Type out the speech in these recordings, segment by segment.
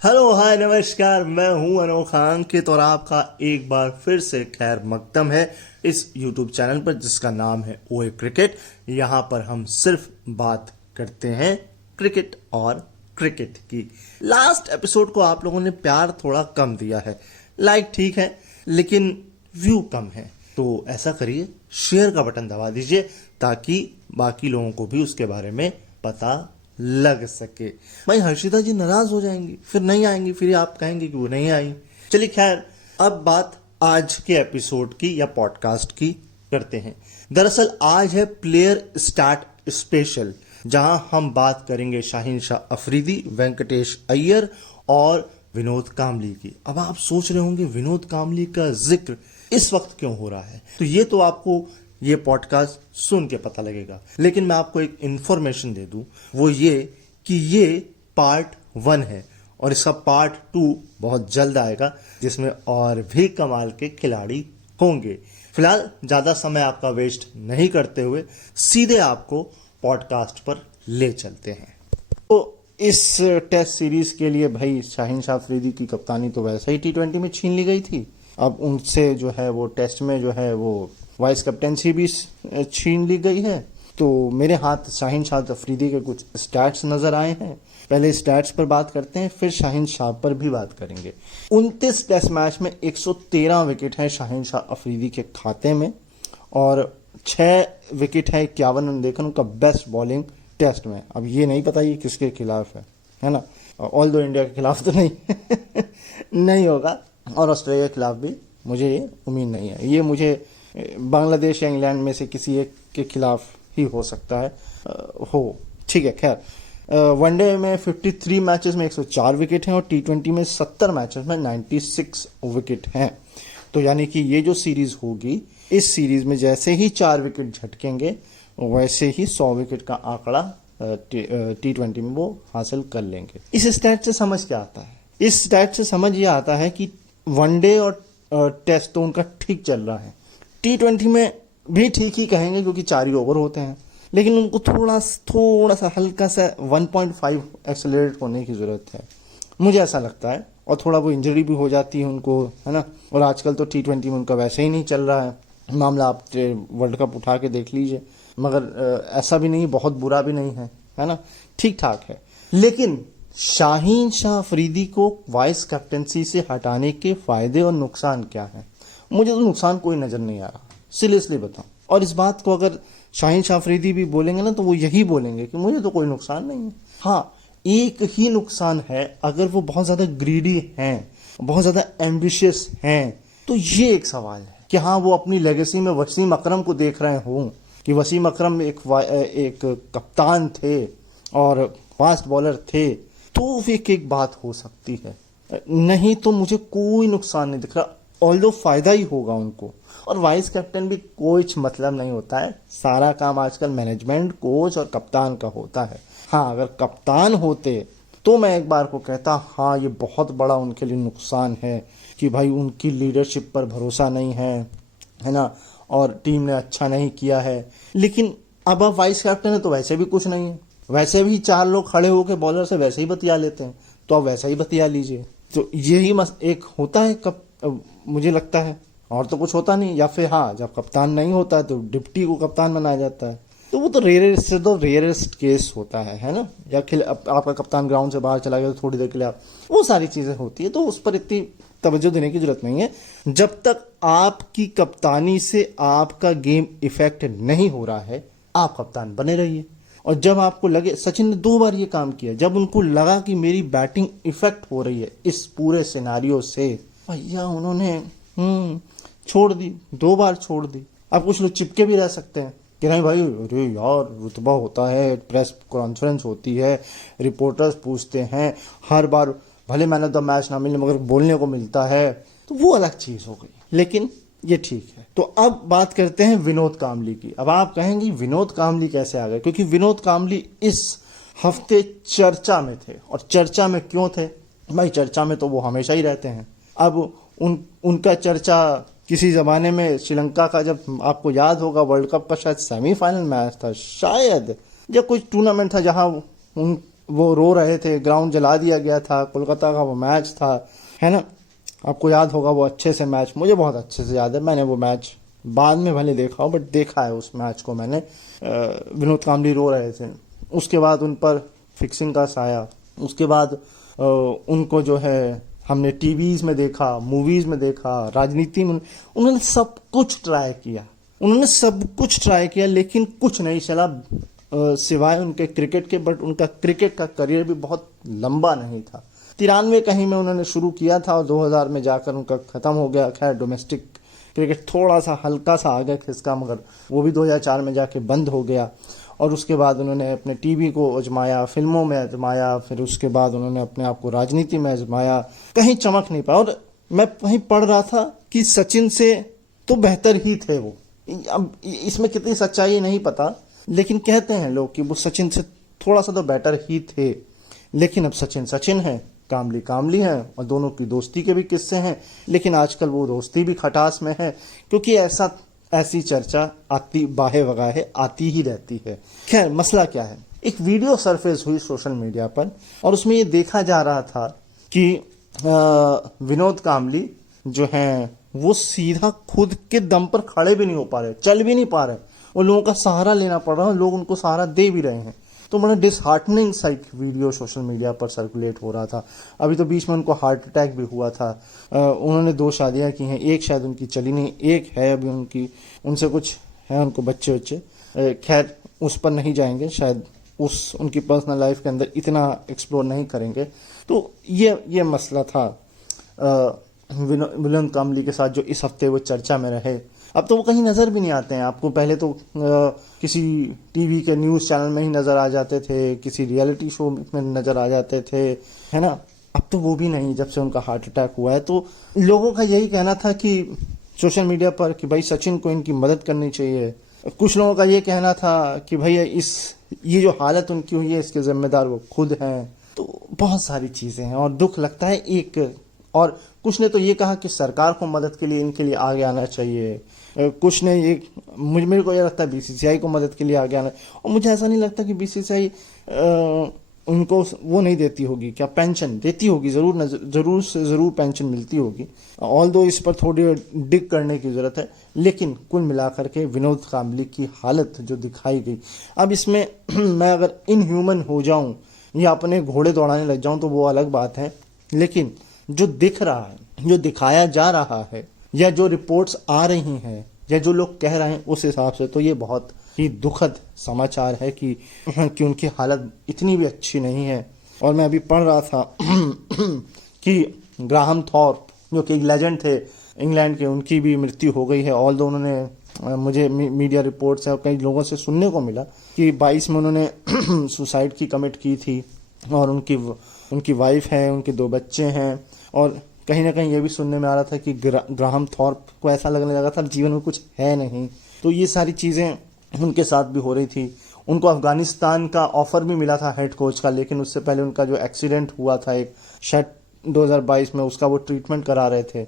Hello hi नमस्कार, मैं हूं अनोखा अंकित और आपका एक बार फिर से खैर मकदम है इस YouTube चैनल पर जिसका नाम है ओए क्रिकेट। यहां पर हम सिर्फ बात करते हैं क्रिकेट और क्रिकेट की। लास्ट एपिसोड को आप लोगों ने प्यार थोड़ा कम दिया है, लाइक ठीक है लेकिन व्यू कम है, तो ऐसा करिए शेयर का बटन दबा दीजिए ताकि बाकी लोगों को भी उसके बारे में पता लग सके। भाई हर्षिता जी नाराज हो जाएंगी, फिर नहीं आएंगी, फिर आप कहेंगे कि वो नहीं आई। चलिए खैर, अब बात आज के एपिसोड की या पॉडकास्ट की करते हैं। दरअसल आज है प्लेयर स्टार्ट स्पेशल, जहां हम बात करेंगे शाहीन शाह अफरीदी, वेंकटेश अय्यर और विनोद कामली की। अब आप सोच रहे होंगे विनोद कामली का जिक्र इस वक्त क्यों हो रहा है, तो ये तो आपको ये पॉडकास्ट सुन के पता लगेगा, लेकिन मैं आपको एक इंफॉर्मेशन दे दूं, वो ये कि ये पार्ट 1 है और इसका पार्ट 2 बहुत जल्द आएगा जिसमें और भी कमाल के खिलाड़ी होंगे। फिलहाल ज्यादा समय आपका वेस्ट नहीं करते हुए सीधे आपको पॉडकास्ट पर ले चलते हैं। तो इस टेस्ट सीरीज के लिए भाई शाहीन शाह अफरीदी की कप्तानी तो वैसे ही T20 में छीन ली गई थी। अब उनसे जो है वो टेस्ट में जो है वो वाइस कैप्टेंसी भी छीन ली गई है। तो मेरे हाथ शाहीन शाह अफरीदी के कुछ स्टैट्स नजर आए हैं। पहले स्टैट्स पर बात करते हैं, फिर शाहीन शाह पर भी बात करेंगे। 29 टेस्ट मैच में 113 विकेट है शाहीन शाह अफरीदी के खाते में और 6 विकेट है 51 रन देकर उनका बेस्ट बॉलिंग टेस्ट में। अब ये नहीं पता ये किसके खिलाफ है ना। ऑल दो इंडिया के खिलाफ तो नहीं नहीं होगा और ऑस्ट्रेलिया के खिलाफ भी मुझे ये उम्मीद नहीं है। ये मुझे बांग्लादेश या इंग्लैंड में से किसी एक के खिलाफ ही हो सकता है हो। ठीक है, खैर वनडे में 53 मैचेस में 104 विकेट हैं और T20 में 70 मैचेस में 96 विकेट हैं। तो यानी कि ये जो सीरीज होगी, इस सीरीज में जैसे ही 4 विकेट झटकेंगे वैसे ही 100 विकेट का आंकड़ा T20 में वो हासिल कर लेंगे। इस स्टैट से समझ क्या आता है? इस स्टैट से समझ ये आता है कि वनडे और टेस्ट तो उनका ठीक चल रहा है, T20 में भी ठीक ही कहेंगे क्योंकि 4 ही ओवर होते हैं, लेकिन उनको थोड़ा सा हल्का सा 1.5 एक्सेलरेट होने की जरूरत है, मुझे ऐसा लगता है। और थोड़ा वो इंजरी भी हो जाती है उनको, है ना। और आजकल तो T20 में उनका वैसे ही नहीं चल रहा है मामला, आप वर्ल्ड कप उठा के देख लीजिए। मगर ऐसा भी नहीं, बहुत बुरा भी नहीं है ना, ठीक ठाक है। लेकिन शाहीन शाह अफरीदी को वाइस कैप्टेंसी से हटाने के फायदे और नुकसान क्या है? मुझे तो नुकसान कोई नजर नहीं आ रहा, सीरियसली बताऊं। और इस बात को अगर शाहीन शाह अफरीदी भी बोलेंगे ना तो वो यही बोलेंगे कि मुझे तो कोई नुकसान नहीं है। हाँ, एक ही नुकसान है, अगर वो बहुत ज्यादा ग्रीडी हैं, बहुत ज्यादा एम्बिशियस हैं, तो ये एक सवाल है कि हाँ वो अपनी लेगेसी में वसीम अकरम को देख रहे हों कि वसीम अकरम एक कप्तान थे और फास्ट बॉलर थे, तो एक बात हो सकती है। नहीं तो मुझे कोई नुकसान नहीं दिख रहा, ऑल्दो फायदा ही होगा उनको। और वाइस कैप्टन भी कुछ मतलब नहीं होता है, सारा काम आजकल मैनेजमेंट, कोच और कप्तान का होता है। हाँ, अगर कप्तान होते तो मैं एक बार को कहता हाँ ये बहुत बड़ा उनके लिए नुकसान है कि भाई उनकी लीडरशिप पर भरोसा नहीं है ना, और टीम ने अच्छा नहीं किया है। लेकिन अब आप वाइस कैप्टन है तो वैसे भी कुछ नहीं है, वैसे भी 4 लोग खड़े होकर बॉलर से वैसे ही बतिया लेते हैं, तो आप वैसा ही बतिया लीजिए। तो यही एक होता है मुझे लगता है, और तो कुछ होता नहीं। या फिर हाँ, जब कप्तान नहीं होता है तो डिप्टी को कप्तान बनाया जाता है, तो वो तो रेयरेस्ट केस होता है ना। या आपका कप्तान ग्राउंड से बाहर चला गया तो थोड़ी देर के लिए वो सारी चीजें होती है, तो उस पर इतनी तवज्जो देने की जरूरत नहीं है। जब तक आपकी कप्तानी से आपका गेम इफेक्ट नहीं हो रहा है, आप कप्तान बने रहिए। और जब आपको लगे, सचिन ने 2 बार ये काम किया, जब उनको लगा कि मेरी बैटिंग इफेक्ट हो रही है इस पूरे सिनारियो से, भैया उन्होंने छोड़ दी, 2 बार छोड़ दी। अब कुछ लोग चिपके भी रह सकते हैं कि नहीं भाई, अरे यार रुतबा होता है, प्रेस कॉन्फ्रेंस होती है, रिपोर्टर्स पूछते हैं, हर बार भले मैन ऑफ द मैच ना मिले मगर बोलने को मिलता है, तो वो अलग चीज हो गई। लेकिन ये ठीक है। तो अब बात करते हैं विनोद कामली की। अब आप कहेंगे विनोद कामली कैसे आ गए? क्योंकि विनोद कामली इस हफ्ते चर्चा में थे। और चर्चा में क्यों थे भाई? चर्चा में तो वो हमेशा ही रहते हैं। अब उनका चर्चा किसी जमाने में श्रीलंका का, जब आपको याद होगा वर्ल्ड कप का शायद सेमीफाइनल मैच था शायद, या कुछ टूर्नामेंट था जहां वो रो रहे थे, ग्राउंड जला दिया गया था, कोलकाता का वो मैच था, है ना, आपको याद होगा वो अच्छे से मैच, मुझे बहुत अच्छे से याद है, मैंने वो मैच बाद में भले देखा हो बट देखा है उस मैच को मैंने। विनोद कांबली रो रहे थे, उसके बाद उन पर फिक्सिंग का साया, उसके बाद उनको जो है हमने टीवीज में देखा, मूवीज में देखा, राजनीति में, उन्होंने सब कुछ ट्राई किया, उन्होंने सब कुछ ट्राई किया, लेकिन कुछ नहीं चला सिवाय उनके क्रिकेट के। बट उनका क्रिकेट का करियर भी बहुत लंबा नहीं था। 93 कहीं में उन्होंने शुरू किया था और 2000 में जाकर उनका खत्म हो गया। खैर डोमेस्टिक क्रिकेट थोड़ा सा हल्का सा आ गया खिसका, मगर वो भी 2004 में जाके बंद हो गया। और उसके बाद उन्होंने अपने टीवी को आजमाया, फिल्मों में आजमाया, फिर उसके बाद उन्होंने अपने आप को राजनीति में आजमाया, कहीं चमक नहीं पाया। और मैं कहीं पढ़ रहा था कि सचिन से तो बेहतर ही थे वो। अब इसमें कितनी सच्चाई नहीं पता, लेकिन कहते हैं लोग कि वो सचिन से थोड़ा सा तो बेटर ही थे। लेकिन अब सचिन सचिन है, कामली कामली है, और दोनों की दोस्ती के भी किस्से हैं। लेकिन आजकल वो दोस्ती भी खटास में है, क्योंकि ऐसी चर्चा आती बाहे वगाहे आती ही रहती है। खैर मसला क्या है, एक वीडियो सरफेस हुई सोशल मीडिया पर और उसमें ये देखा जा रहा था कि विनोद कामली जो हैं वो सीधा खुद के दम पर खड़े भी नहीं हो पा रहे, चल भी नहीं पा रहे, और लोगों का सहारा लेना पड़ रहा है, लोग उनको सहारा दे भी रहे हैं। तो बड़ा डिसहार्टनिंग सा एक वीडियो सोशल मीडिया पर सर्कुलेट हो रहा था। अभी तो बीच में उनको हार्ट अटैक भी हुआ था। उन्होंने 2 शादियां की हैं, एक शायद उनकी चली नहीं, एक है अभी उनकी, उनसे कुछ है उनको बच्चे बच्चे। खैर उस पर नहीं जाएंगे, शायद उनकी पर्सनल लाइफ के अंदर इतना एक्सप्लोर नहीं करेंगे। तो ये मसला था विनोद कामली के साथ जो इस हफ्ते वो चर्चा में रहे। अब तो वो कहीं नज़र भी नहीं आते हैं आपको। पहले तो किसी टीवी के न्यूज़ चैनल में ही नज़र आ जाते थे, किसी रियलिटी शो में नज़र आ जाते थे, है ना। अब तो वो भी नहीं, जब से उनका हार्ट अटैक हुआ है। तो लोगों का यही कहना था कि सोशल मीडिया पर कि भाई सचिन को इनकी मदद करनी चाहिए। कुछ लोगों का ये कहना था कि भैया ये जो हालत उनकी हुई है इसके जिम्मेदार वो खुद हैं। तो बहुत सारी चीज़ें हैं और दुख लगता है एक। और कुछ ने तो ये कहा कि सरकार को मदद के लिए इनके लिए आगे आना चाहिए। कुछ ने ये मेरे को ये लगता है बीसीसीआई को मदद के लिए आगे आना। और मुझे ऐसा नहीं लगता कि बीसीसीआई उनको वो नहीं देती होगी, क्या पेंशन देती होगी, ज़रूर से ज़रूर पेंशन मिलती होगी। ऑल दो इस पर थोड़ी डिग करने की ज़रूरत है। लेकिन कुल मिलाकर के विनोद कामली की हालत जो दिखाई गई, अब इसमें मैं अगर इनह्यूमन हो जाऊं या अपने घोड़े दौड़ाने लग जाऊं तो वो अलग बात है। लेकिन जो दिख रहा है, जो दिखाया जा रहा है, या जो रिपोर्ट्स आ रही हैं, या जो लोग कह रहे हैं, उस हिसाब से तो ये बहुत ही दुखद समाचार है कि उनकी हालत इतनी भी अच्छी नहीं है। और मैं अभी पढ़ रहा था कि ग्राहम थॉर्प जो कि एक लेजेंड थे इंग्लैंड के, उनकी भी मृत्यु हो गई है। ऑल दो उन्होंने मुझे मीडिया रिपोर्ट्स और कई लोगों से सुनने को मिला कि 22 में उन्होंने सुसाइड की कमिट की थी। और उनकी वाइफ है, उनके 2 बच्चे हैं। और कहीं ना कहीं ये भी सुनने में आ रहा था कि ग्राहम थॉर्प को ऐसा लगने लगा था जीवन में कुछ है नहीं। तो ये सारी चीज़ें उनके साथ भी हो रही थी। उनको अफगानिस्तान का ऑफर भी मिला था हेड कोच का, लेकिन उससे पहले उनका जो एक्सीडेंट हुआ था एक शायद 2022 में, उसका वो ट्रीटमेंट करा रहे थे,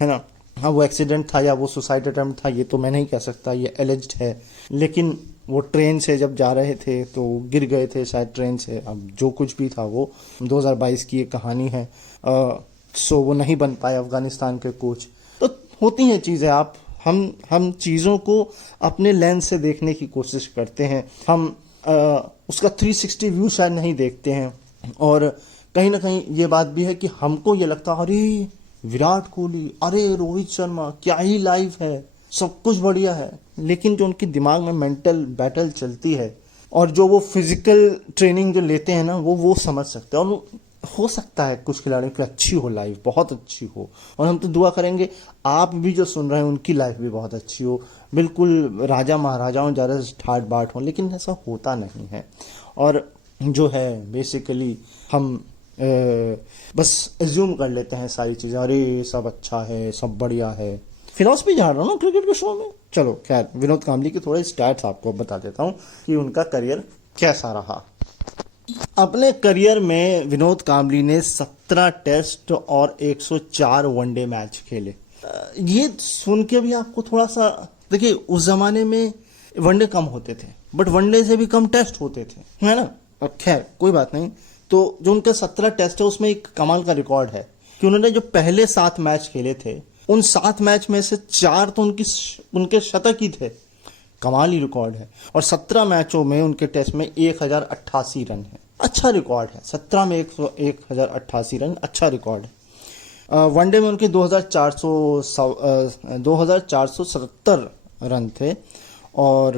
है ना। हाँ वो एक्सीडेंट था या वो सुसाइड अटेम्प्ट था ये तो मैं नहीं कह सकता, ये एलिज्ड है। लेकिन वो ट्रेन से जब जा रहे थे तो गिर गए थे शायद ट्रेन से। अब जो कुछ भी था वो 2022 की एक कहानी है। सो वो नहीं बन पाए अफगानिस्तान के कोच। तो होती हैं चीज़ें। हम चीज़ों को अपने लेंस से देखने की कोशिश करते हैं। हम उसका 360 व्यू शायद नहीं देखते हैं। और कहीं ना कहीं ये बात भी है कि हमको ये लगता है अरे विराट कोहली, अरे रोहित शर्मा, क्या ही लाइफ है, सब कुछ बढ़िया है। लेकिन जो उनके दिमाग में मेंटल बैटल चलती है और जो वो फिजिकल ट्रेनिंग जो लेते हैं ना, वो समझ सकते हैं। और हो सकता है कुछ खिलाड़ियों की अच्छी हो लाइफ, बहुत अच्छी हो, और हम तो दुआ करेंगे आप भी जो सुन रहे हैं उनकी लाइफ भी बहुत अच्छी हो, बिल्कुल राजा महाराजाओं ज़्यादा ठाट बाट हो। लेकिन ऐसा होता नहीं है। और जो है बेसिकली हम बस एज्यूम कर लेते हैं सारी चीज़ें, अरे सब अच्छा है, सब बढ़िया है। फिलॉसफी झाड़ रहा हूँ ना क्रिकेट के शो में। चलो खैर, विनोद कामली के थोड़े स्टैट्स आपको बता देता हूँ कि उनका करियर कैसा रहा। अपने करियर में विनोद कामली ने 17 टेस्ट और 104 वनडे मैच खेले। ये सुन के भी आपको थोड़ा सा, देखिए उस जमाने में वनडे कम होते थे बट वनडे से भी कम टेस्ट होते थे, है ना। खैर कोई बात नहीं। तो जो उनका 17 टेस्ट है उसमें एक कमाल का रिकॉर्ड है कि उन्होंने जो पहले 7 मैच खेले थे उन 7 मैच में से 4 तो उनके शतक ही थे। कमाल ही रिकॉर्ड है। और 17 मैचों में उनके टेस्ट में 1088 रन है। अच्छा रिकॉर्ड है। 17 में 1088 रन अच्छा रिकॉर्ड है। वनडे में उनके 2477 रन थे और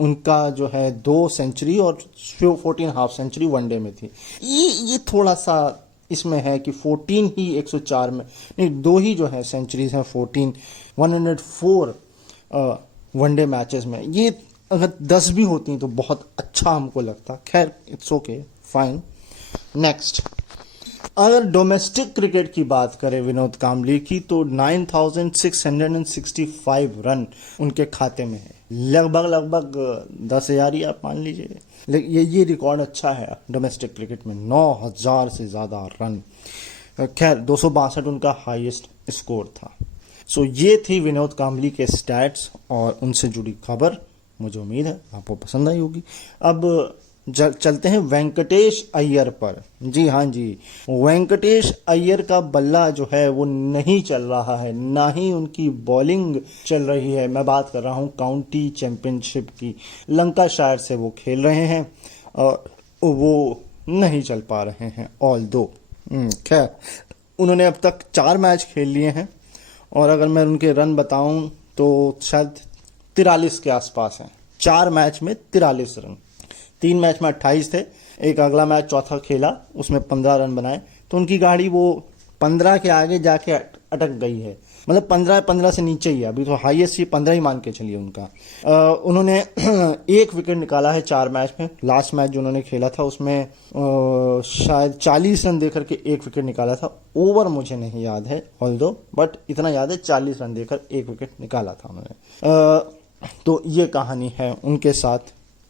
उनका जो है 2 सेंचुरी और 14 हाफ सेंचुरी वनडे में थी। ये थोड़ा सा इसमें है कि 14 ही 104 में नहीं, 2 ही जो है सेंचुरीज हैं 104 वनडे मैचेस में। ये अगर 10 भी होती तो बहुत अच्छा हमको लगता। खैर इट्स ओके फाइन। नेक्स्ट, अगर डोमेस्टिक क्रिकेट की बात करें विनोद कांबली की तो 9665 रन उनके खाते में है। लगभग 10,000 ही आप मान लीजिए। लेकिन ये रिकॉर्ड अच्छा है डोमेस्टिक क्रिकेट में, 9,000 से ज़्यादा रन। खैर 262 उनका हाईएस्ट स्कोर था। सो ये थी विनोद कांबली के स्टैट्स और उनसे जुड़ी खबर। मुझे उम्मीद है आपको पसंद आई होगी। अब चलते हैं वेंकटेश अय्यर पर। जी हाँ जी, वेंकटेश अय्यर का बल्ला जो है वो नहीं चल रहा है, ना ही उनकी बॉलिंग चल रही है। मैं बात कर रहा हूँ काउंटी चैंपियनशिप की। लंकाशायर से वो खेल रहे हैं और वो नहीं चल पा रहे हैं। ऑल दो खैर उन्होंने अब तक 4 मैच खेल लिए हैं और अगर मैं उनके रन बताऊं तो शायद 43 के आसपास हैं। 4 मैच में 43 रन। 3 मैच में 28 थे। एक अगला मैच चौथा खेला उसमें 15 रन बनाए। तो उनकी गाड़ी वो 15 के आगे जाके अटक गई है। मतलब 15 से नीचे ही है अभी। तो हाईएस्ट ही 15 ही मान के चलिए उनका। उन्होंने 1 विकेट निकाला है 4 मैच में। लास्ट मैच जो उन्होंने खेला था उसमें शायद 40 रन देकर के 1 विकेट निकाला था। ओवर मुझे नहीं याद है ऑल्दो, बट इतना याद है 40 रन देकर 1 विकेट निकाला था उन्होंने। तो ये कहानी है उनके साथ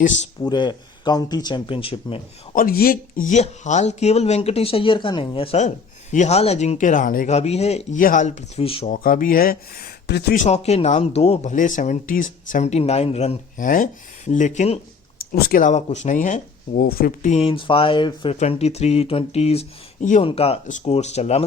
इस पूरे काउंटी चैंपियनशिप में। और ये हाल केवल वेंकटेश अय्यर का नहीं है सर, ये हाल अजिंक्य रहाणे का भी है, ये हाल पृथ्वी शॉ का भी है। पृथ्वी शॉ के नाम 2 भले 79 रन हैं लेकिन उसके अलावा कुछ नहीं है। वो 15, 5, 23, 20 ये उनका स्कोर्स चल रहा है।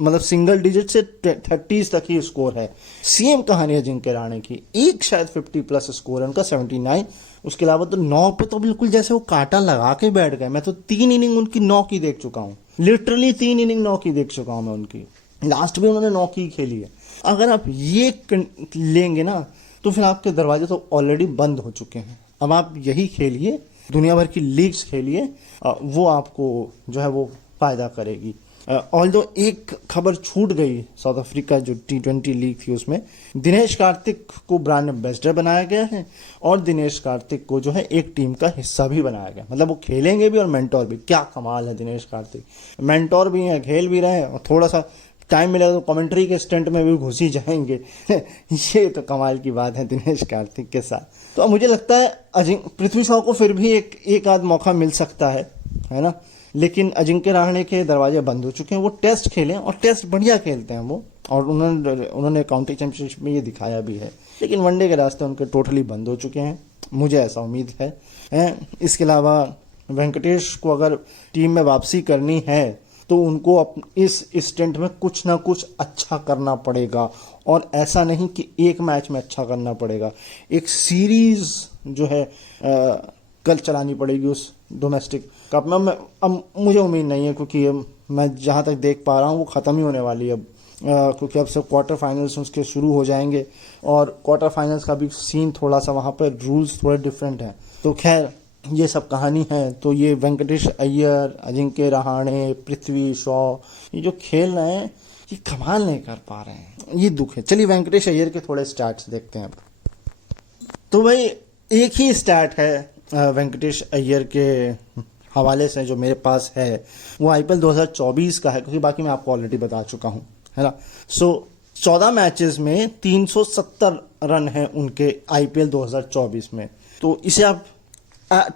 मतलब सिंगल डिजिट से 30s तक ही स्कोर है। सेम कहानी है अजिंक्य रहाणे की। एक शायद 50 प्लस स्कोर है उनका 79। उसके अलावा तो 9 पे तो बिल्कुल जैसे वो कांटा लगा के बैठ गए। मैं तो 3 इनिंग उनकी 9 की देख चुका हूँ। लिटरली 3 इनिंग 9 की देख चुका हूँ मैं उनकी। लास्ट भी उन्होंने 9 की खेली है। अगर आप ये लेंगे ना तो फिर आपके दरवाजे तो ऑलरेडी बंद हो चुके हैं। अब आप यही खेलिए, दुनिया भर की लीग्स खेलिए, वो आपको जो है वो फायदा करेगी। ऑल्दो एक खबर छूट गई, साउथ अफ्रीका जो T20 लीग थी उसमें दिनेश कार्तिक को ब्रांड एम्बेसडर बनाया गया है और दिनेश कार्तिक को जो है एक टीम का हिस्सा भी बनाया गया। मतलब वो खेलेंगे भी और मेंटोर भी। क्या कमाल है दिनेश कार्तिक, मेंटोर भी हैं, खेल भी रहे हैं और थोड़ा सा टाइम मिलेगा तो कमेंट्री के स्टंट में भी घुस ही जाएंगे। ये तो कमाल की बात है दिनेश कार्तिक के साथ। तो मुझे लगता है पृथ्वी शॉ को फिर भी एक आध मौका मिल सकता है ना। लेकिन अजिंक्य रहाणे के दरवाजे बंद हो चुके हैं। वो टेस्ट खेलें और टेस्ट बढ़िया खेलते हैं वो, और उन्होंने काउंटी चैंपियनशिप में ये दिखाया भी है। लेकिन वनडे के रास्ते उनके टोटली बंद हो चुके हैं, मुझे ऐसा उम्मीद है। इसके अलावा वेंकटेश को अगर टीम में वापसी करनी है तो उनको इस स्टेंट में कुछ ना कुछ अच्छा करना पड़ेगा। और ऐसा नहीं कि एक मैच में अच्छा करना पड़ेगा, एक सीरीज जो है कल चलानी पड़ेगी उस डोमेस्टिक कप में। अब मुझे उम्मीद नहीं है क्योंकि मैं जहाँ तक देख पा रहा हूँ वो ख़त्म ही होने वाली है अब, क्योंकि अब सब क्वार्टर फाइनल्स उसके शुरू हो जाएंगे और क्वार्टर फाइनल्स का भी सीन थोड़ा सा वहाँ पर रूल्स थोड़े डिफरेंट हैं। तो खैर ये सब कहानी है। तो ये वेंकटेश अय्यर, अजिंक्य रहाणे, पृथ्वी शॉ ये जो खेल रहे हैं ये कमाल नहीं कर पा रहे हैं, ये दुख है। चलिए वेंकटेश अय्यर के थोड़े स्टैट्स देखते हैं। तो भाई एक ही स्टैट है वेंकटेश अय्यर के हवाले से जो मेरे पास है, वो IPL 2024 का है, क्योंकि बाकी मैं आपको ऑलरेडी बता चुका हूँ, है ना। सो 14 मैचेस में 370 रन हैं उनके IPL 2024 में। तो इसे आप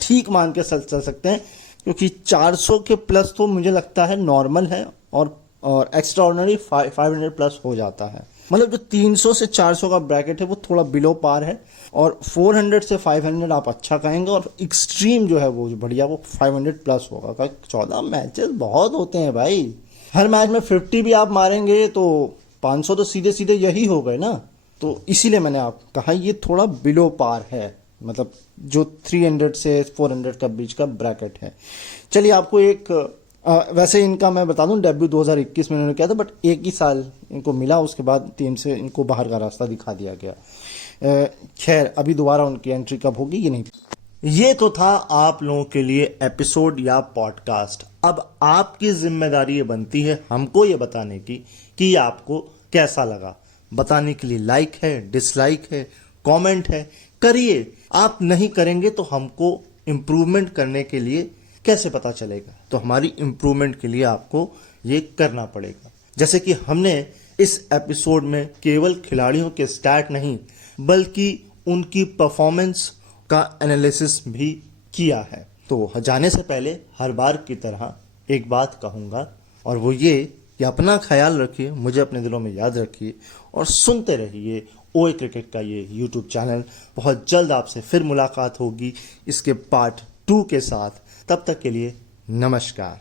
ठीक मान के चल सकते हैं, क्योंकि 400 के प्लस तो मुझे लगता है नॉर्मल है और एक्स्ट्रा ऑर्डिनरी 500 प्लस हो जाता है। मतलब जो 300 से 400 का ब्रैकेट है वो थोड़ा बिलो पार है, और 400 से 500 आप अच्छा कहेंगे, और एक्सट्रीम जो है वो जो बढ़िया वो 500 प्लस होगा। 14 मैचेस बहुत होते हैं भाई, हर मैच में 50 भी आप मारेंगे तो 500 तो सीधे सीधे यही हो गए ना। तो इसीलिए मैंने आप कहा ये थोड़ा बिलो पार है, मतलब जो 300 से 400 का बीच का ब्रैकेट है। चलिए आपको एक वैसे इनका मैं बता दूं, डेब्यू 2021 में इन्होंने किया था, बट एक ही साल इनको मिला, उसके बाद टीम से इनको बाहर का रास्ता दिखा दिया गया। खैर अभी दोबारा उनकी एंट्री कब होगी ये नहीं। ये तो था आप लोगों के लिए एपिसोड या पॉडकास्ट। अब आपकी जिम्मेदारी ये बनती है हमको ये बताने की कि ये आपको कैसा लगा। बताने के लिए लाइक है, डिसलाइक है, कमेंट है, करिए। आप नहीं करेंगे तो हमको इम्प्रूवमेंट करने के लिए कैसे पता चलेगा? तो हमारी इम्प्रूवमेंट के लिए आपको ये करना पड़ेगा। जैसे कि हमने इस एपिसोड में केवल खिलाड़ियों के स्टैट नहीं बल्कि उनकी परफॉर्मेंस का एनालिसिस भी किया है। तो जाने से पहले हर बार की तरह एक बात कहूँगा, और वो ये कि अपना ख्याल रखिए, मुझे अपने दिलों में याद रखिए, और सुनते रहिए ओए क्रिकेट का ये यूट्यूब चैनल। बहुत जल्द आपसे फिर मुलाकात होगी इसके पार्ट 2 के साथ। तब तक के लिए नमस्कार।